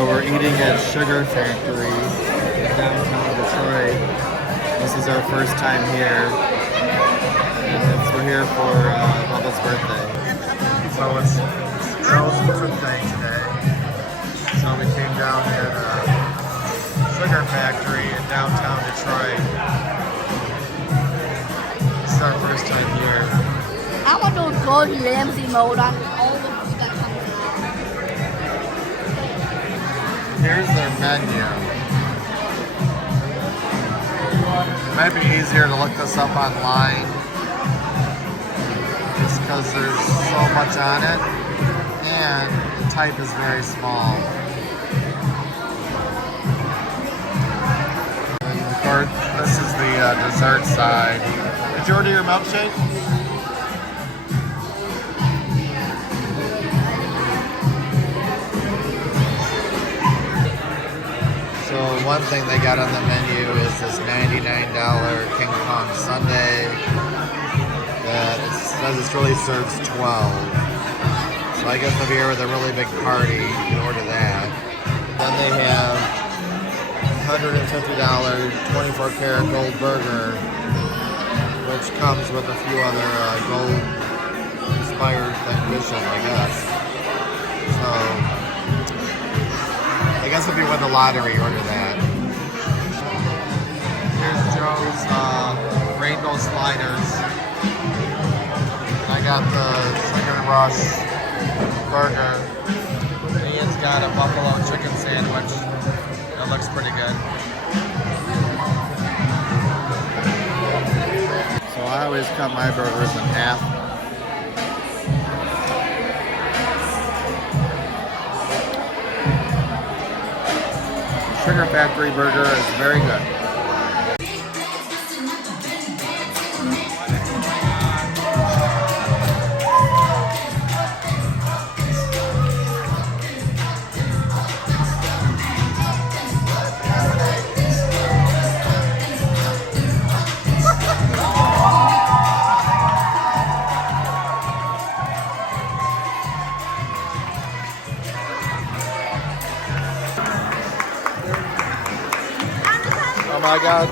So we're eating at Sugar Factory in downtown Detroit. This is our first time here. And we're here for Bubba's birthday. So it's Joe's birthday today. So we came down here to Sugar Factory in downtown Detroit. This is our first time here. I want to go to Ramsey mode on all the food that comes out. Here's their menu. It might be easier to look this up online just because there's so much on it and the type is very small. And of course, this is the dessert side. Did you order your milkshake? So one thing they got on the menu is this $99 King Kong Sundae that it says it really serves 12. So I guess if you're here with a really big party, you can order that. Then they have $150 24 karat gold burger, which comes with a few other gold inspired dishes, I guess. So I guess if you win the lottery, order that. Here's Joe's rainbow sliders. I got the Sugar Rush burger. Ian's got a buffalo chicken sandwich. That looks pretty good. So I always cut my burgers in half. Sugar Factory burger is very good. Oh my God.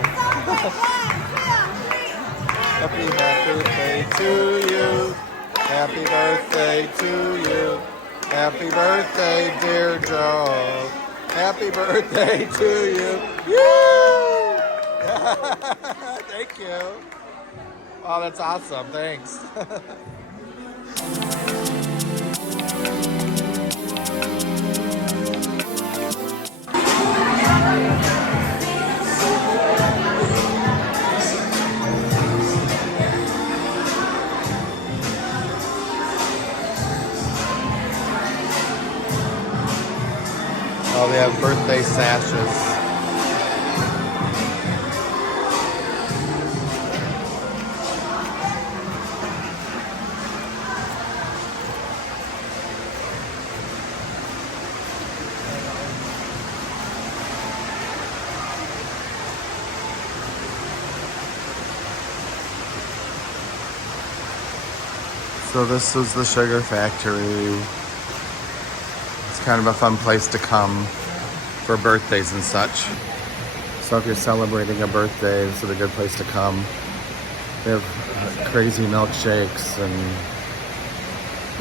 Happy birthday to you. Happy birthday to you. Happy birthday, dear Joe. Happy birthday to you. Woo! Thank you. Oh, that's awesome. Thanks. Oh, they have birthday sashes. So this is the Sugar Factory. It's kind of a fun place to come for birthdays and such. So if you're celebrating a birthday, this is a good place to come. They have crazy milkshakes and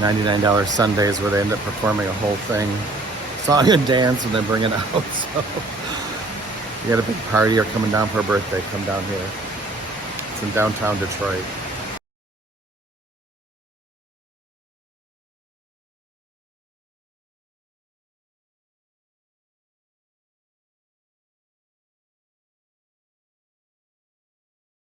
$99 Sundaes where they end up performing a whole thing, song and dance when they bring it out. So you got a big party or coming down for a birthday, come down here. It's in downtown Detroit.